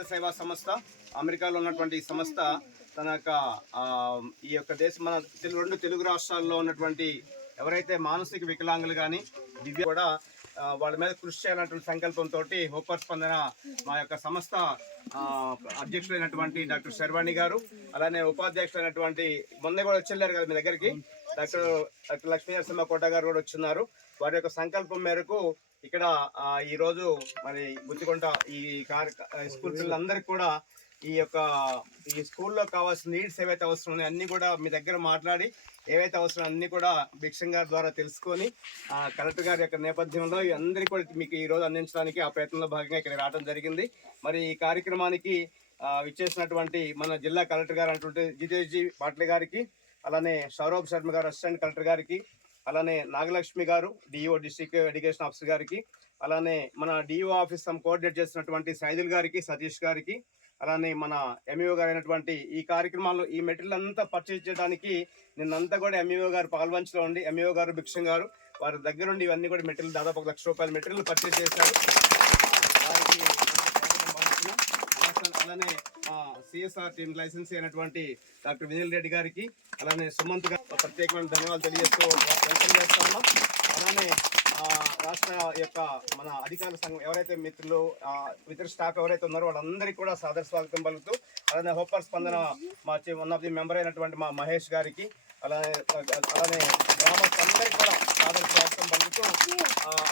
స్వచ్ఛంద సేవా సంస్థ, అమెరికాలో ఉన్నటువంటి ఈ సంస్థ తన యొక్క ఈ యొక్క దేశం మన రెండు తెలుగు రాష్ట్రాల్లో ఉన్నటువంటి ఎవరైతే మానసిక వికలాంగులు కానీ దివ్య కూడా వాళ్ళ మీద కృషి చేయాలన్నటువంటి సంకల్పంతో హోపర్ స్పందన మా యొక్క సంస్థ అధ్యక్షులైనటువంటి డాక్టర్ శర్వాణి గారు, అలానే ఉపాధ్యక్షులైనటువంటి మొన్న కూడా వచ్చేళ్ళారు కదా మీ దగ్గరికి డాక్టర్ లక్ష్మీ నరసింహ కోట గారు కూడా వచ్చున్నారు. వారి యొక్క సంకల్పం మేరకు ఇక్కడ ఈరోజు మరి గుత్తికొండ ఈ స్కూల్ పిల్లలందరికీ కూడా ఈ స్కూల్లో కావాల్సిన నీడ్స్ ఏవైతే అవసరం ఉన్నాయో అన్నీ కూడా మీ దగ్గర మాట్లాడి ఏవైతే అవసరం అన్నీ కూడా భిక్షం గారి ద్వారా తెలుసుకొని కలెక్టర్ గారి యొక్క నేపథ్యంలో అందరికీ కూడా మీకు ఈరోజు అందించడానికి ఆ ప్రయత్నంలో భాగంగా ఇక్కడ రావడం జరిగింది. మరి ఈ కార్యక్రమానికి విచ్చేసినటువంటి మన జిల్లా కలెక్టర్ గారు అంటే జితేష్జీ పాటిల్ గారికి, అలానే సౌరభ్ శర్మ గారు అసిస్టెంట్ కలెక్టర్ గారికి, అలానే నాగలక్ష్మి గారు డిఓ డిస్ట్రిక్ట్ ఎడ్యుకేషన్ ఆఫీసర్ గారికి, అలానే మన డిఓ ఆఫీస్ కోఆర్డినేట్ చేసినటువంటి సైదుల్ గారికి, సతీష్ గారికి, అలానే మన ఎంఈఓ గారు అయినటువంటి ఈ కార్యక్రమాల్లో ఈ మెటీరియల్ అంతా పర్చేజ్ చేయడానికి నిన్నంతా కూడా ఎంఈఓ గారు పాల్వంచలో ఉండి ఎంఈఓ గారు భిక్షం గారు వారి దగ్గరుండి ఇవన్నీ కూడా మెటీరియల్ దాదాపు 1 లక్ష రూపాయల మెటీరియల్ పర్చేజ్ చేశారు. వారికి అలానే సిఎస్ఆర్ టీమ్ లైసెన్స్ అయినటువంటి డాక్టర్ వినీల్ రెడ్డి గారికి, అలానే సుమంత్ గారు ప్రత్యేకమైన ధన్యవాదాలు తెలియజేస్తూ వెల్కమ్ చేస్తా ఉన్నాం. అలానే రాష్ట్ర యొక్క మన అధికారుల సంఘం ఎవరైతే మిత్రులు ఇతర స్టాఫ్ ఎవరైతే ఉన్నారో వాళ్ళందరికీ కూడా సాదర స్వాగతం పలుకుతూ, అలానే హోపర్ స్పందన మా వన్ ఆఫ్ ది మెంబర్ అయినటువంటి మా మహేష్ గారికి, అలానే గ్రామస్తులందరికీ కూడా సాదర స్వాగతం పలుకుతూ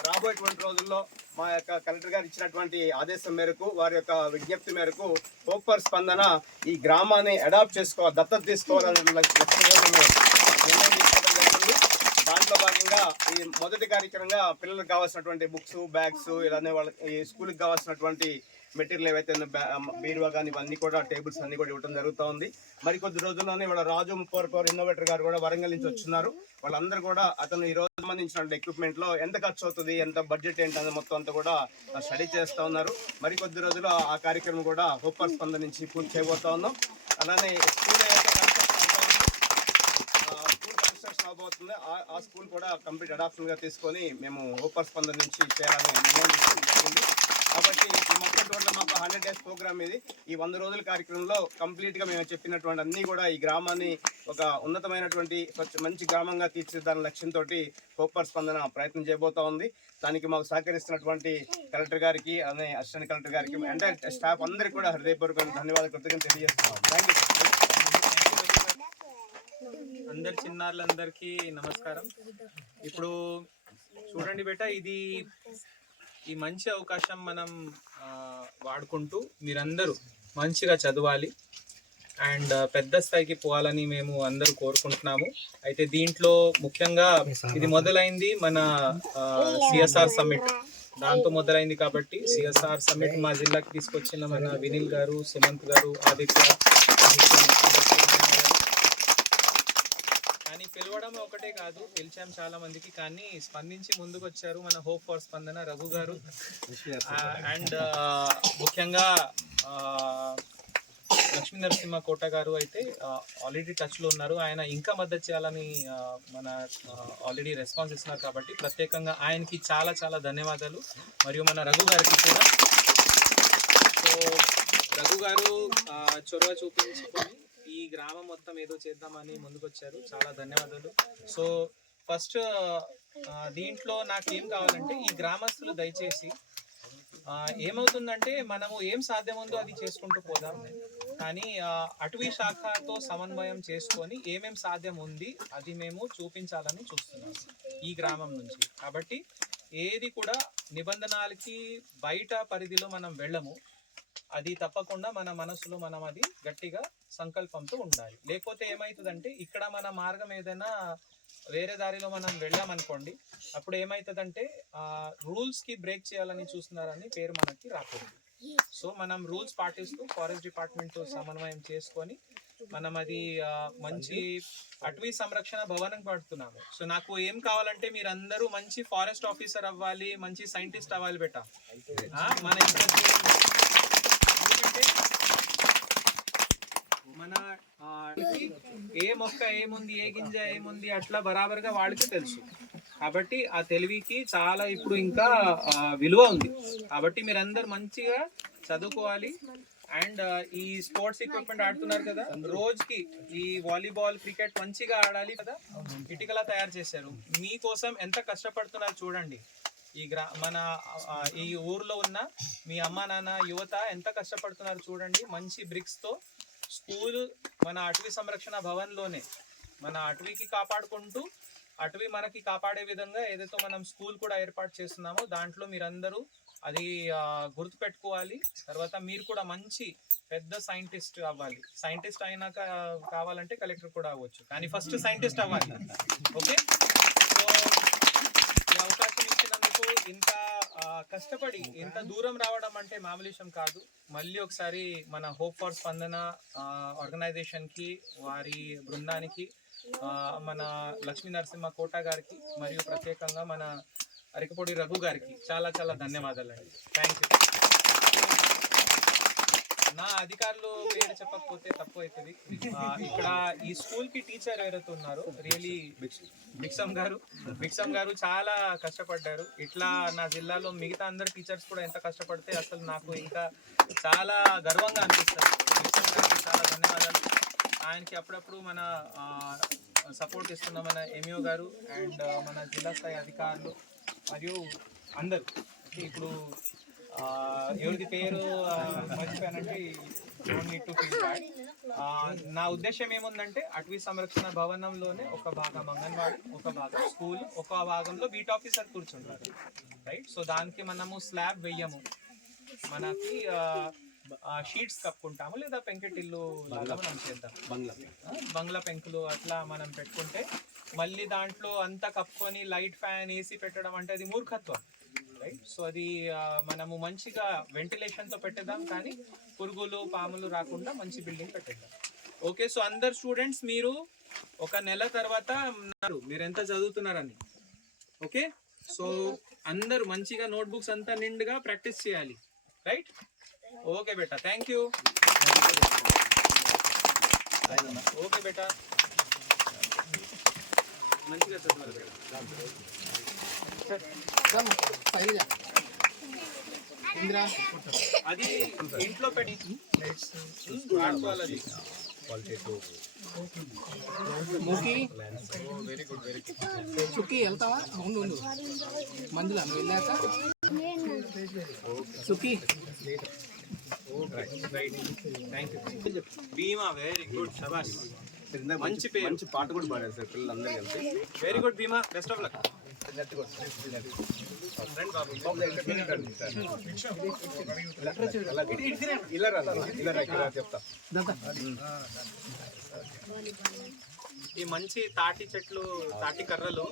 రాబోయేటువంటి రోజుల్లో మా యొక్క కలెక్టర్ గారు ఇచ్చినటువంటి ఆదేశం మేరకు వారి యొక్క విజ్ఞప్తి మేరకు హోపర్ స్పందన ఈ గ్రామాన్ని అడాప్ట్ చేసుకోవాలి, దత్తత తీసుకోవాలనే లక్ష్యంగా దాంట్లో భాగంగా ఈ మొదటి కార్యక్రమంగా పిల్లలకు కావాల్సినటువంటి బుక్స్, బ్యాగ్స్, ఇలానే వాళ్ళ ఈ స్కూల్కి కావాల్సినటువంటి మెటీరియల్ ఏవైతే బీరువా కానీ ఇవన్నీ కూడా టేబుల్స్ అన్ని కూడా ఇవ్వడం జరుగుతూ ఉంది. మరికొద్ది రోజుల్లోనే వాళ్ళ రాజు పవర్ ఇన్నోవేటర్ గారు కూడా వరంగల్ నుంచి వచ్చున్నారు. వాళ్ళందరూ కూడా అతను ఈ రోజు సంబంధించిన ఎక్విప్మెంట్లో ఎంత ఖర్చు అవుతుంది, ఎంత బడ్జెట్ ఏంటనేది మొత్తం అంతా కూడా స్టడీ చేస్తూ ఉన్నారు. మరికొద్ది రోజుల్లో ఆ కార్యక్రమం కూడా హోపర్ స్పందన నుంచి పూర్తి చేయబోతా ఉన్నాం. అలానే స్కూల్ అవబోతుంది ఆ స్కూల్ కూడా కంప్లీట్ అడాప్షన్గా తీసుకొని మేము హోపర్ స్పందన నుంచి చేయాలని నిర్ణయం తీసుకుంటుంది. కాబట్టి ఈ మొత్తం టోటల్ మాకు 100 days ప్రోగ్రామ్ ఇది. ఈ 100 రోజుల కార్యక్రమంలో కంప్లీట్గా మేము చెప్పినటువంటి అన్నీ కూడా ఈ గ్రామాన్ని ఒక ఉన్నతమైనటువంటి మంచి గ్రామంగా తీర్చిదిద్దాలనే లక్ష్యంతో హోపర్ స్పందన ప్రయత్నం చేయబోతా ఉంది. దానికి మాకు సహకరిస్తున్నటువంటి కలెక్టర్ గారికి, అలానే అసిస్టెంట్ కలెక్టర్ గారికి, అంటే స్టాఫ్ అందరికీ కూడా హృదయపూర్వక ధన్యవాదాలు కృతజ్ఞతలు తెలియజేస్తున్నాం. Thank you. అందరి చిన్నారులందరికీ నమస్కారం. ఇప్పుడు చూడండి బేటా, ఇది ఈ మంచి అవకాశం మనం వాడుకుంటూ మీరందరూ మంచిగా చదవాలి అండ్ పెద్ద స్థాయికి పోవాలని మేము అందరూ కోరుకుంటున్నాము. అయితే దీంట్లో ముఖ్యంగా ఇది మొదలైంది మన సిఎస్ఆర్ సమ్మిట్, దాంతో మొదలైంది. కాబట్టి సిఎస్ఆర్ సమ్మిట్ మా జిల్లాకి తీసుకొచ్చిన మన వినీల్ గారు, సుమంత్ గారు, ఆదిత్య, కానీ పిలవడం ఒకటే కాదు, పిలిచాం చాలా మందికి, కానీ స్పందించి ముందుకు వచ్చారు మన హోప్ ఫర్ స్పందన రఘు గారు. అండ్ ముఖ్యంగా లక్ష్మీ నరసింహ కోట గారు అయితే ఆల్రెడీ టచ్లో ఉన్నారు. ఆయన ఇంకా మద్దతు చేయాలని మన ఆల్రెడీ రెస్పాన్స్ ఇస్తున్నారు. కాబట్టి ప్రత్యేకంగా ఆయనకి చాలా చాలా ధన్యవాదాలు. మరియు మన రఘు గారికి కూడా. సో రఘు గారు చొరవ చూపించుకొని ఈ గ్రామం మొత్తం ఏదో చేద్దామని ముందుకొచ్చారు. చాలా ధన్యవాదాలు. సో ఫస్ట్ దీంట్లో నాకు ఏం కావాలంటే ఈ గ్రామస్తులు దయచేసి ఏమవుతుందంటే మనము ఏం సాధ్యముందో అది చేసుకుంటూ పోదాం, కానీ అటవీ శాఖతో సమన్వయం చేసుకొని ఏమేం సాధ్యం ఉంది అది మేము చూపించాలని చూస్తున్నాం ఈ గ్రామం నుంచి. కాబట్టి ఏది కూడా నిబంధనలకి బయట పరిధిలో మనం వెళ్ళము. అది తప్పకుండా మన మనసులో మనం అది గట్టిగా సంకల్పంతో ఉండాలి. లేకపోతే ఏమవుతుందంటే ఇక్కడ మన మార్గం ఏదైనా వేరే దారిలో మనం వెళ్ళామనుకోండి, అప్పుడు ఏమవుతుందంటే రూల్స్కి బ్రేక్ చేయాలని చూస్తున్నారని పేరు మనకి రాకూడదు. సో మనం రూల్స్ పాటిస్తూ ఫారెస్ట్ డిపార్ట్మెంట్తో సమన్వయం చేసుకొని మనం అది మంచి అటవీ సంరక్షణ భవనం పడుతున్నాము. సో నాకు ఏం కావాలంటే మీరందరూ మంచి ఫారెస్ట్ ఆఫీసర్ అవ్వాలి, మంచి సైంటిస్ట్ అవ్వాలి బెటా. మన ఎందుకంటే మన ఏ మొక్క ఏముంది, ఏ గింజ ఏముంది అట్లా బరాబర్గా వాళ్ళకి తెలుసు. కాబట్టి ఆ తెలివికి చాలా ఇప్పుడు ఇంకా విలువ ఉంది. కాబట్టి మీరందరూ మంచిగా చదువుకోవాలి, అండ్ ఈ స్పోర్ట్స్ ఎక్విప్మెంట్ ఆడుతున్నారు కదా, రోజుకి ఈ వాలీబాల్ క్రికెట్ మంచిగా ఆడాలి కదా, ఇటుకలా తయారు చేశారు. మీకోసం ఎంత కష్టపడుతున్నారు చూడండి. మన ఈ ఊర్లో ఉన్న మీ అమ్మ నాన్న యువత ఎంత కష్టపడుతున్నారు చూడండి. మంచి బ్రిక్స్తో స్కూల్ మన అటవీ సంరక్షణ భవన్లోనే మన అటవీకి కాపాడుకుంటూ అటవీ మనకి కాపాడే విధంగా ఏదైతే మనం స్కూల్ కూడా ఏర్పాటు చేస్తున్నామో దాంట్లో మీరందరూ అది గుర్తుపెట్టుకోవాలి. తర్వాత మీరు కూడా మంచి పెద్ద సైంటిస్ట్ అవ్వాలి. సైంటిస్ట్ అయినాక కావాలంటే కలెక్టర్ కూడా అవ్వచ్చు, కానీ ఫస్ట్ సైంటిస్ట్ అవ్వాలి. ఓకే, సో ఈ అవకాశం ఇచ్చినందుకు, ఇంత కష్టపడి ఇంత దూరం రావడం అంటే మామూలు విషయం కాదు. మళ్ళీ ఒకసారి మన హోప్ ఫర్ స్పందన ఆర్గనైజేషన్కి, వారి బృందానికి, మన లక్ష్మీ నరసింహ కోట గారికి మరియు ప్రత్యేకంగా మన అరికపొడి రఘు గారికి చాలా చాలా ధన్యవాదాలు అండి. Thank you. నా అధికారులు పేరు చెప్పకపోతే తప్పు అవుతుంది. ఇక్కడ ఈ స్కూల్ కి టీచర్ ఎవరైతే ఉన్నారో రియలీ బిక్సమ్ గారు చాలా కష్టపడ్డారు. ఇట్లా నా జిల్లాలో మిగతా అందరు టీచర్స్ కూడా ఎంత కష్టపడితే అసలు నాకు ఇంకా చాలా గర్వంగా అనిపిస్తుంది. బిక్సమ్ గారికి చాలా ధన్యవాదాలు. ఆయనకి అప్పుడప్పుడు మన సపోర్ట్ ఇస్తున్న మన ఎంఈఓ గారు అండ్ మన జిల్లా స్థాయి అధికారులు మరియు అందరూ. ఇప్పుడు ఎవరిది పేరు మర్చిపోయానంటే నా ఉద్దేశం ఏముందంటే అటవీ సంరక్షణ భవనంలోనే ఒక భాగం అంగన్వాడీ, ఒక భాగం స్కూల్, ఒక భాగంలో బీట్ ఆఫీసర్ కూర్చుంటారు, రైట్. సో దానికి మనము స్లాబ్ వెయ్యము, మనకి షీట్స్ కప్పుకుంటాము, లేదా పెంకెటిల్లు లాగా మనం చేద్దాం, బంగ్లా పెంకులు అట్లా మనం పెట్టుకుంటే మళ్ళీ దాంట్లో అంతా కప్పుకొని లైట్ ఫ్యాన్ ఏసీ పెట్టడం అంటే అది మూర్ఖత్వం, రైట్. సో అది మనము మంచిగా వెంటిలేషన్తో పెట్టేద్దాం, కానీ పురుగులు పాములు రాకుండా మంచి బిల్డింగ్ పెట్టేద్దాం. ఓకే, సో అందరు స్టూడెంట్స్ మీరు ఒక నెల తర్వాత మీరు ఎంత చదువుతున్నారని, ఓకే. సో అందరు మంచిగా నోట్బుక్స్ అంతా నిండుగా ప్రాక్టీస్ చేయాలి, రైట్. ఓకే బేటా, థ్యాంక్ యూ. ఓకే బేటా, మంచిగా చదవాలి. అది ఇంట్లో పెట్టి ఆడుకోవాలి. Very good, very good. చుక్కి వెళ్తావా? ముందు మందులా వెళ్ళాక చుక్కి. భీమా, వెరీ గుడ్, శబాష్. మంచి పేరు, మంచి పాట కూడా పాడారు సార్ పిల్లలందరూ కలిసి. Very good Bhima, best of luck. చెప్తా. ఈ మంచి తాటి చెట్లు, తాటి కర్రలు